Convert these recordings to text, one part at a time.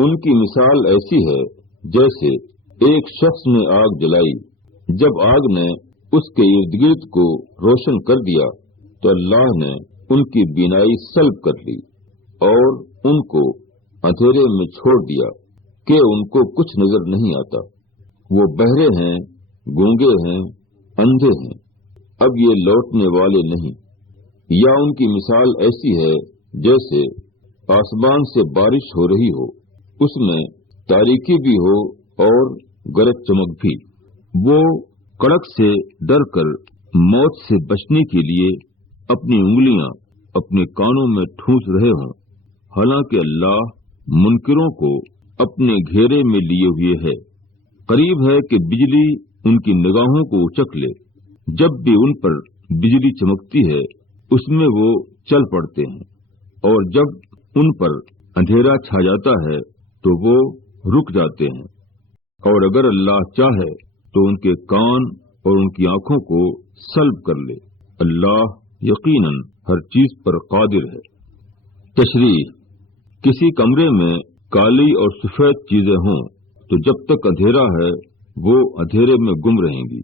ان کی مثال ایسی ہے جیسے ایک شخص نے آگ جلائی، جب آگ نے اس کے ارد گرد کو روشن کر دیا تو اللہ نے ان کی بینائی سلب کر لی اور ان کو اندھیرے میں چھوڑ دیا کہ ان کو کچھ نظر نہیں آتا۔ وہ بہرے ہیں، گونگے ہیں، اندھے ہیں، اب یہ لوٹنے والے نہیں۔ یا ان کی مثال ایسی ہے جیسے آسمان سے بارش ہو رہی ہو، اس میں تاریکی بھی ہو اور گرج چمک بھی۔ وہ کڑک سے ڈر کر موت سے بچنے کے لیے اپنی انگلیاں اپنے کانوں میں ٹھونس رہے ہوں، حالانکہ اللہ منکروں کو اپنے گھیرے میں لیے ہوئے ہے۔ قریب ہے کہ بجلی ان کی نگاہوں کو اچک لے، جب بھی ان پر بجلی چمکتی ہے اس میں وہ چل پڑتے ہیں، اور جب ان پر اندھیرا چھا جاتا ہے تو وہ رک جاتے ہیں۔ اور اگر اللہ چاہے تو ان کے کان اور ان کی آنکھوں کو سلب کر لے۔ اللہ یقیناً ہر چیز پر قادر ہے۔ تشریح: کسی کمرے میں کالی اور سفید چیزیں ہوں تو جب تک اندھیرا ہے وہ اندھیرے میں گم رہیں گی،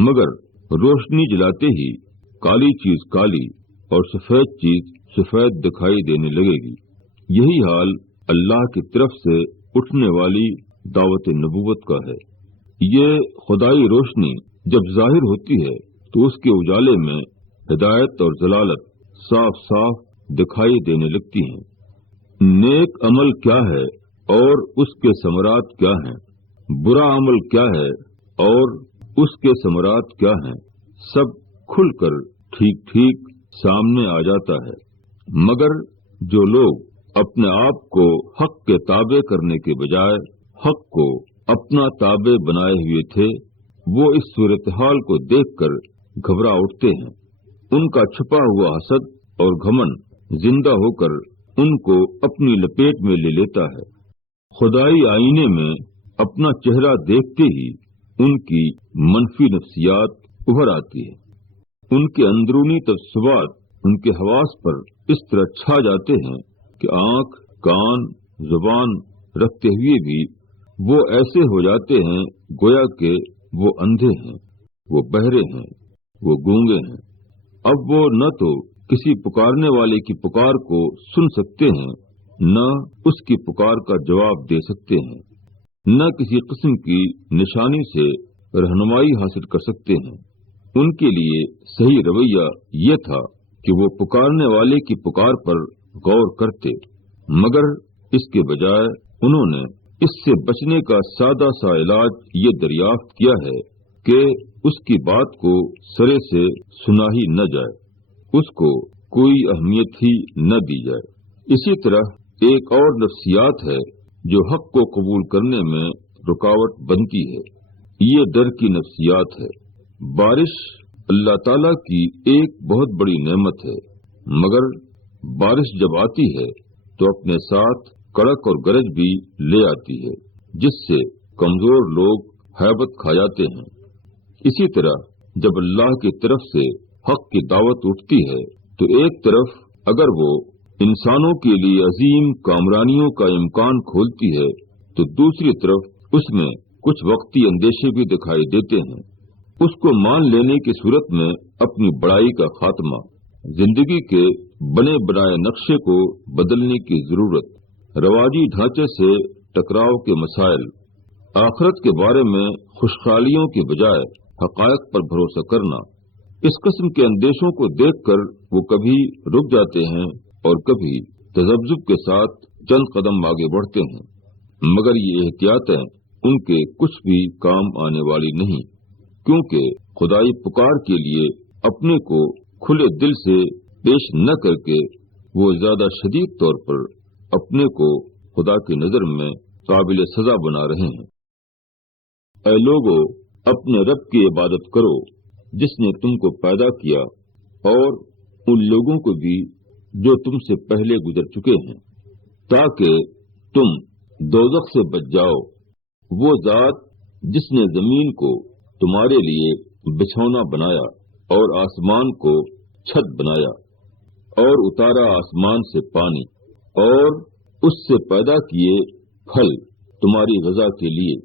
مگر روشنی جلاتے ہی کالی چیز کالی اور سفید چیز سفید دکھائی دینے لگے گی۔ یہی حال اللہ کی طرف سے اٹھنے والی دعوت نبوت کا ہے۔ یہ خدائی روشنی جب ظاہر ہوتی ہے تو اس کے اجالے میں ہدایت اور ضلالت صاف صاف دکھائی دینے لگتی ہیں۔ نیک عمل کیا ہے اور اس کے ثمرات کیا ہیں، برا عمل کیا ہے اور اس کے ثمرات کیا ہیں، سب کھل کر ٹھیک ٹھیک سامنے آ جاتا ہے۔ مگر جو لوگ اپنے آپ کو حق کے تابع کرنے کے بجائے حق کو اپنا تابع بنائے ہوئے تھے، وہ اس صورتحال کو دیکھ کر گھبرا اٹھتے ہیں۔ ان کا چھپا ہوا حسد اور گھمنڈ زندہ ہو کر ان کو اپنی لپیٹ میں لے لیتا ہے۔ خدائی آئینے میں اپنا چہرہ دیکھتے ہی ان کی منفی نفسیات ابھر آتی ہے۔ ان کے اندرونی تعصبات ان کے حواس پر اس طرح چھا جاتے ہیں کہ آنکھ، کان، زبان رکھتے ہوئے بھی وہ ایسے ہو جاتے ہیں گویا کہ وہ اندھے ہیں، وہ بہرے ہیں، وہ گونگے ہیں۔ اب وہ نہ تو کسی پکارنے والے کی پکار کو سن سکتے ہیں، نہ اس کی پکار کا جواب دے سکتے ہیں، نہ کسی قسم کی نشانی سے رہنمائی حاصل کر سکتے ہیں۔ ان کے لیے صحیح رویہ یہ تھا کہ وہ پکارنے والے کی پکار پر غور کرتے، مگر اس کے بجائے انہوں نے اس سے بچنے کا سادہ سا علاج یہ دریافت کیا ہے کہ اس کی بات کو سرے سے سنا ہی نہ جائے، اس کو کوئی اہمیت ہی نہ دی جائے۔ اسی طرح ایک اور نفسیات ہے جو حق کو قبول کرنے میں رکاوٹ بنتی ہے، یہ ڈر کی نفسیات ہے۔ بارش اللہ تعالیٰ کی ایک بہت بڑی نعمت ہے، مگر بارش جب آتی ہے تو اپنے ساتھ کڑک اور گرج بھی لے آتی ہے، جس سے کمزور لوگ ہیبت کھا جاتے ہیں۔ اسی طرح جب اللہ کی طرف سے حق کی دعوت اٹھتی ہے تو ایک طرف اگر وہ انسانوں کے لیے عظیم کامرانیوں کا امکان کھولتی ہے تو دوسری طرف اس میں کچھ وقتی اندیشے بھی دکھائی دیتے ہیں۔ اس کو مان لینے کی صورت میں اپنی بڑائی کا خاتمہ، زندگی کے بنے بنائے نقشے کو بدلنے کی ضرورت، رواجی ڈھانچے سے ٹکراؤ کے مسائل، آخرت کے بارے میں خوشحالیوں کے بجائے حقائق پر بھروسہ کرنا، اس قسم کے اندیشوں کو دیکھ کر وہ کبھی رک جاتے ہیں اور کبھی تذبذب کے ساتھ چند قدم آگے بڑھتے ہیں، مگر یہ احتیاطیں ان کے کچھ بھی کام آنے والی نہیں، کیونکہ خدائی پکار کے لیے اپنے کو کھلے دل سے پیش نہ کر کے وہ زیادہ شدید طور پر اپنے کو خدا کی نظر میں قابل سزا بنا رہے ہیں۔ اے لوگو، اپنے رب کی عبادت کرو جس نے تم کو پیدا کیا اور ان لوگوں کو بھی جو تم سے پہلے گزر چکے ہیں، تاکہ تم دوزخ سے بچ جاؤ۔ وہ ذات جس نے زمین کو تمہارے لیے بچھونا بنایا اور آسمان کو چھت بنایا اور اتارا آسمان سے پانی اور اس سے پیدا کیے پھل تمہاری غذا کے لیے،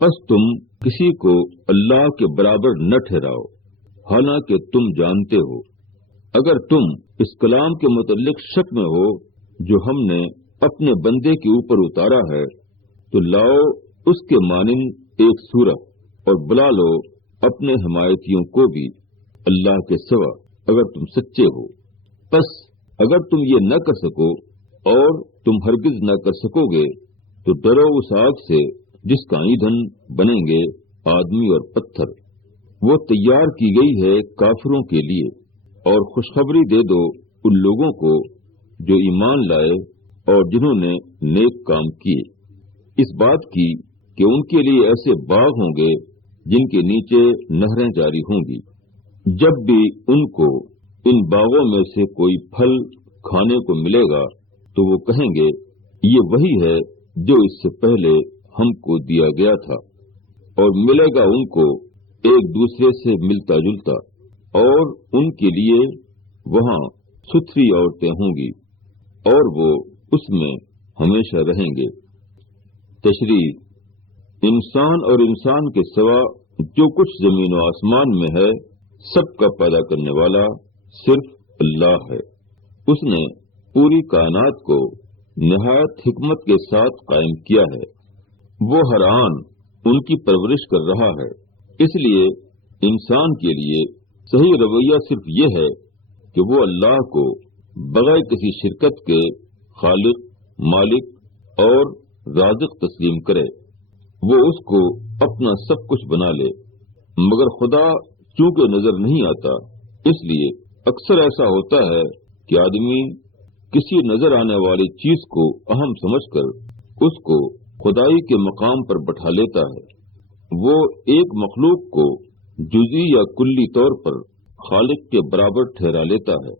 پس تم کسی کو اللہ کے برابر نہ ٹھہراؤ، حالانکہ تم جانتے ہو۔ اگر تم اس کلام کے متعلق شک میں ہو جو ہم نے اپنے بندے کے اوپر اتارا ہے، تو لاؤ اس کے مانند ایک سورت اور بلا لو اپنے حمایتیوں کو بھی اللہ کے سوا، اگر تم سچے ہو۔ پس اگر تم یہ نہ کر سکو اور تم ہرگز نہ کر سکو گے تو ڈرو اس آگ سے جس کا ایندھن بنیں گے آدمی اور پتھر، وہ تیار کی گئی ہے کافروں کے لیے، اور خوشخبری دے دو ان لوگوں کو جو ایمان لائے اور جنہوں نے نیک کام کیے، اس بات کی کہ ان کے لیے ایسے باغ ہوں گے جن کے نیچے نہریں جاری ہوں گی۔ جب بھی ان کو ان باغوں میں سے کوئی پھل کھانے کو ملے گا تو وہ کہیں گے یہ وہی ہے جو اس سے پہلے ہم کو دیا گیا تھا، اور ملے گا ان کو ایک دوسرے سے ملتا جلتا، اور ان کے لیے وہاں ستھری عورتیں ہوں گی اور وہ اس میں ہمیشہ رہیں گے۔ تشریح: انسان اور انسان کے سوا جو کچھ زمین و آسمان میں ہے سب کا پیدا کرنے والا صرف اللہ ہے۔ اس نے پوری کائنات کو نہایت حکمت کے ساتھ قائم کیا ہے۔ وہ ہر آن ان کی پرورش کر رہا ہے۔ اس لیے انسان کے لیے صحیح رویہ صرف یہ ہے کہ وہ اللہ کو بغیر کسی شرکت کے خالق، مالک اور رازق تسلیم کرے۔ وہ اس کو اپنا سب کچھ بنا لے، مگر خدا چونکہ نظر نہیں آتا، اس لیے اکثر ایسا ہوتا ہے کہ آدمی کسی نظر آنے والی چیز کو اہم سمجھ کر اس کو خدائی کے مقام پر بٹھا لیتا ہے۔ وہ ایک مخلوق کو جزئی یا کلی طور پر خالق کے برابر ٹھہرا لیتا ہے،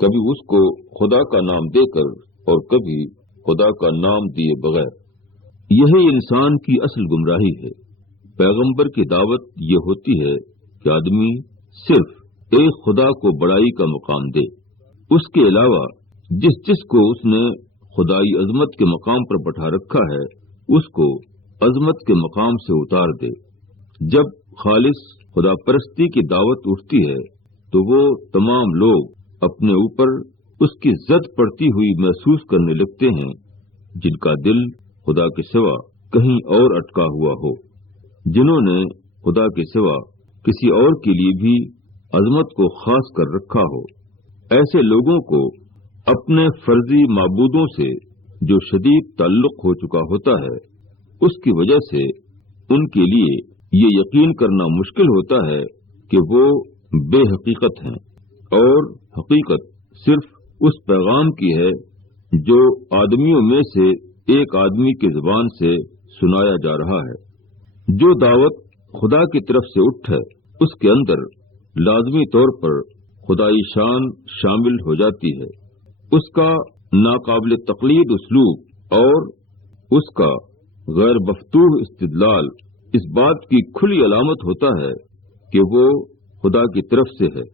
کبھی اس کو خدا کا نام دے کر اور کبھی خدا کا نام دیے بغیر۔ یہی انسان کی اصل گمراہی ہے۔ پیغمبر کی دعوت یہ ہوتی ہے کہ آدمی صرف ایک خدا کو بڑائی کا مقام دے، اس کے علاوہ جس کو اس نے خدائی عظمت کے مقام پر بٹھا رکھا ہے اس کو عظمت کے مقام سے اتار دے۔ جب خالص خدا پرستی کی دعوت اٹھتی ہے تو وہ تمام لوگ اپنے اوپر اس کی زد پڑتی ہوئی محسوس کرنے لگتے ہیں جن کا دل خدا کے سوا کہیں اور اٹکا ہوا ہو، جنہوں نے خدا کے سوا کسی اور کے لیے بھی عظمت کو خاص کر رکھا ہو۔ ایسے لوگوں کو اپنے فرضی معبودوں سے جو شدید تعلق ہو چکا ہوتا ہے اس کی وجہ سے ان کے لیے یہ یقین کرنا مشکل ہوتا ہے کہ وہ بے حقیقت ہیں، اور حقیقت صرف اس پیغام کی ہے جو آدمیوں میں سے ایک آدمی کی زبان سے سنایا جا رہا ہے۔ جو دعوت خدا کی طرف سے اٹھ ہے اس کے اندر لازمی طور پر خدائی شان شامل ہو جاتی ہے۔ اس کا ناقابل تقلید اسلوب اور اس کا غیر مفتوح استدلال اس بات کی کھلی علامت ہوتا ہے کہ وہ خدا کی طرف سے ہے۔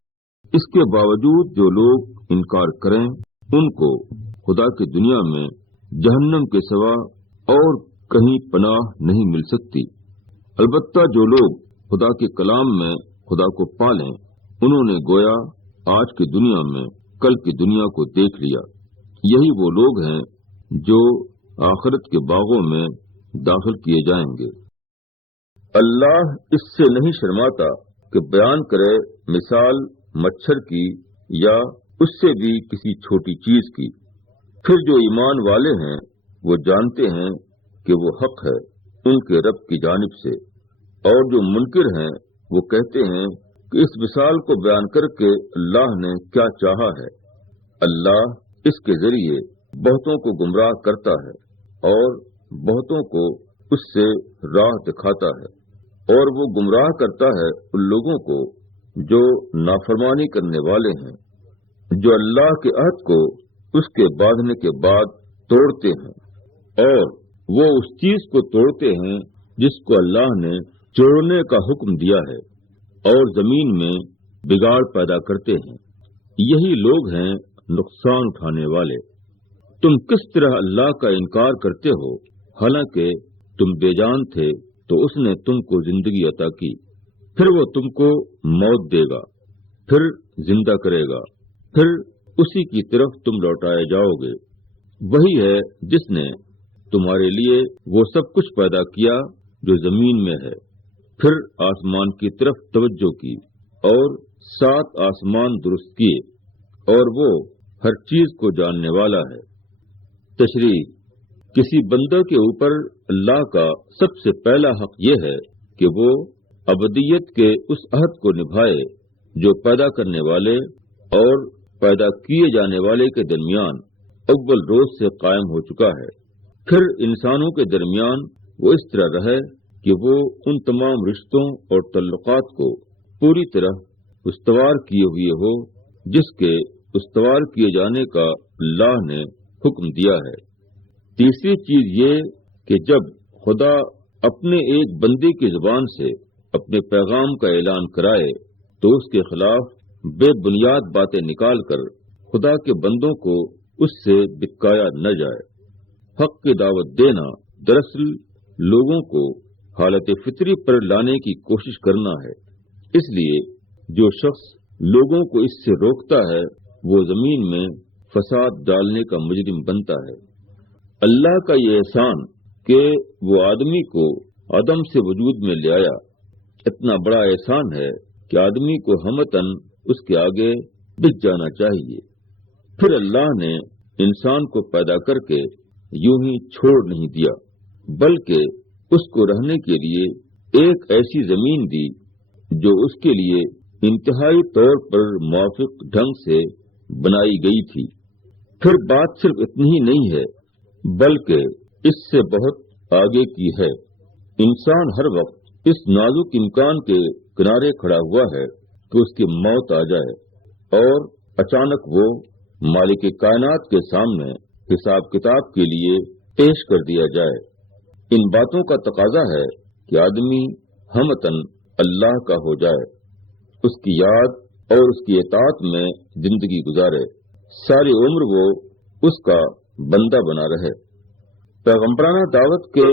اس کے باوجود جو لوگ انکار کریں ان کو خدا کی دنیا میں جہنم کے سوا اور کہیں پناہ نہیں مل سکتی۔ البتہ جو لوگ خدا کے کلام میں خدا کو پالیں انہوں نے گویا آج کی دنیا میں کل کی دنیا کو دیکھ لیا۔ یہی وہ لوگ ہیں جو آخرت کے باغوں میں داخل کیے جائیں گے۔ اللہ اس سے نہیں شرماتا کہ بیان کرے مثال مچھر کی یا اس سے بھی کسی چھوٹی چیز کی۔ پھر جو ایمان والے ہیں وہ جانتے ہیں کہ وہ حق ہے ان کے رب کی جانب سے، اور جو منکر ہیں وہ کہتے ہیں کہ اس مثال کو بیان کر کے اللہ نے کیا چاہا ہے۔ اللہ اس کے ذریعے بہتوں کو گمراہ کرتا ہے اور بہتوں کو اس سے راہ دکھاتا ہے، اور وہ گمراہ کرتا ہے ان لوگوں کو جو نافرمانی کرنے والے ہیں، جو اللہ کے عہد کو اس کے باندھنے کے بعد توڑتے ہیں، اور وہ اس چیز کو توڑتے ہیں جس کو اللہ نے جوڑنے کا حکم دیا ہے، اور زمین میں بگاڑ پیدا کرتے ہیں۔ یہی لوگ ہیں نقصان اٹھانے والے۔ تم کس طرح اللہ کا انکار کرتے ہو حالانکہ تم بے جان تھے تو اس نے تم کو زندگی عطا کی، پھر وہ تم کو موت دے گا، پھر زندہ کرے گا، پھر اسی کی طرف تم لوٹائے جاؤ گے۔ وہی ہے جس نے تمہارے لیے وہ سب کچھ پیدا کیا جو زمین میں ہے، پھر آسمان کی طرف توجہ کی اور 7 آسمان درست کیے، اور وہ ہر چیز کو جاننے والا ہے۔ تشریح: کسی بندہ کے اوپر اللہ کا سب سے پہلا حق یہ ہے کہ وہ ابدیت کے اس عہد کو نبھائے جو پیدا کرنے والے اور پیدا کیے جانے والے کے درمیان اول روز سے قائم ہو چکا ہے۔ پھر انسانوں کے درمیان وہ اس طرح رہے کہ وہ ان تمام رشتوں اور تعلقات کو پوری طرح استوار کیے ہوئے ہو جس کے استوار کیے جانے کا اللہ نے حکم دیا ہے۔ تیسری چیز یہ کہ جب خدا اپنے ایک بندے کی زبان سے اپنے پیغام کا اعلان کرائے تو اس کے خلاف بے بنیاد باتیں نکال کر خدا کے بندوں کو اس سے بکایا نہ جائے۔ حق کی دعوت دینا دراصل لوگوں کو حالت فطری پر لانے کی کوشش کرنا ہے، اس لیے جو شخص لوگوں کو اس سے روکتا ہے وہ زمین میں فساد ڈالنے کا مجرم بنتا ہے۔ اللہ کا یہ احسان کہ وہ آدمی کو عدم سے وجود میں لے آیا اتنا بڑا احسان ہے کہ آدمی کو ہمتاً اس کے آگے بچ جانا چاہیے۔ پھر اللہ نے انسان کو پیدا کر کے یوں ہی چھوڑ نہیں دیا، بلکہ اس کو رہنے کے لیے ایک ایسی زمین دی جو اس کے لیے انتہائی طور پر موافق ڈھنگ سے بنائی گئی تھی۔ پھر بات صرف اتنی ہی نہیں ہے بلکہ اس سے بہت آگے کی ہے۔ انسان ہر وقت اس نازک امکان کے کنارے کھڑا ہوا ہے کہ اس کی موت آ جائے اور اچانک وہ مالک کائنات کے سامنے حساب کتاب کے لیے پیش کر دیا جائے۔ ان باتوں کا تقاضا ہے کہ آدمی ہمتاً اللہ کا ہو جائے، اس کی یاد اور اس کی اطاعت میں زندگی گزارے، ساری عمر وہ اس کا بندہ بنا رہے۔ پیغمبرانہ دعوت کے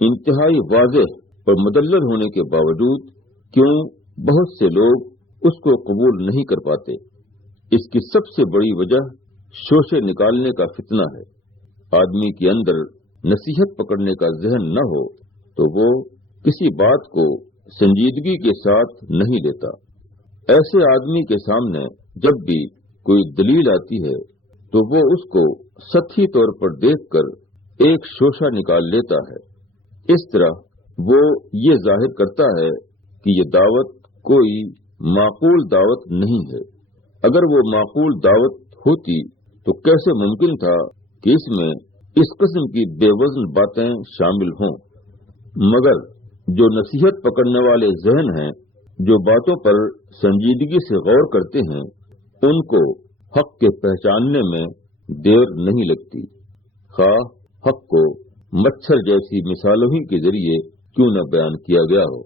انتہائی واضح اور مدلل ہونے کے باوجود کیوں بہت سے لوگ اس کو قبول نہیں کر پاتے؟ اس کی سب سے بڑی وجہ شوشے نکالنے کا فتنہ ہے۔ آدمی کے اندر نصیحت پکڑنے کا ذہن نہ ہو تو وہ کسی بات کو سنجیدگی کے ساتھ نہیں لیتا۔ ایسے آدمی کے سامنے جب بھی کوئی دلیل آتی ہے تو وہ اس کو سطحی طور پر دیکھ کر ایک شوشہ نکال لیتا ہے۔ اس طرح وہ یہ ظاہر کرتا ہے کہ یہ دعوت کوئی معقول دعوت نہیں ہے۔ اگر وہ معقول دعوت ہوتی تو کیسے ممکن تھا کہ اس میں اس قسم کی بے وزن باتیں شامل ہوں؟ مگر جو نصیحت پکڑنے والے ذہن ہیں، جو باتوں پر سنجیدگی سے غور کرتے ہیں، ان کو حق کے پہچاننے میں دیر نہیں لگتی، خواہ حق کو مچھر جیسی مثالوں ہی کے ذریعے کیوں نہ بیان کیا گیا ہو۔